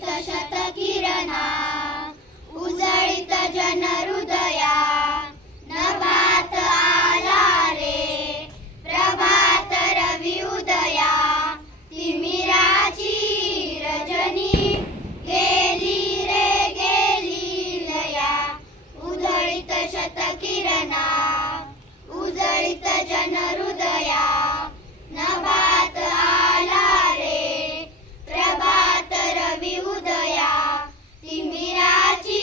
उजळीत शतकिरणा उजळीत जनहृदया नभात आला रे प्रभात रवी उदया तिमिराची रजनी गेली रे गेली लया उजळीत शतकिरणा उजळीत जनहृदया नभात आला रे प्रभात रवी उदया तिमिराची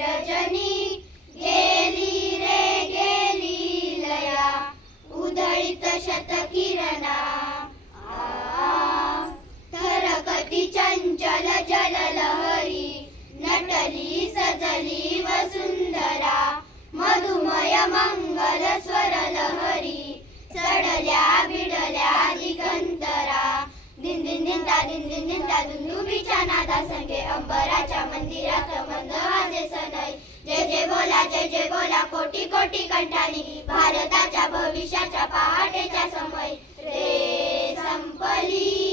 रजनी गेली रे गेली लया उजळीत शतकिरणा थरकती चंचल जललहरी नटली सजली वसुंधरा मधुमय मंगल स्वर लहरी चढल्या बिडल्या दिगंतरा दिन दिन दिन ता दिन दिन दिन ता दुंदुबीच्या नादा संगे अंबराच्या मंदिरात मंद वाजे सनई जय जय बोला कोटी कोटी कंठानी भारताच्या भविष्याच्या पहाटेच्या समय रे संपली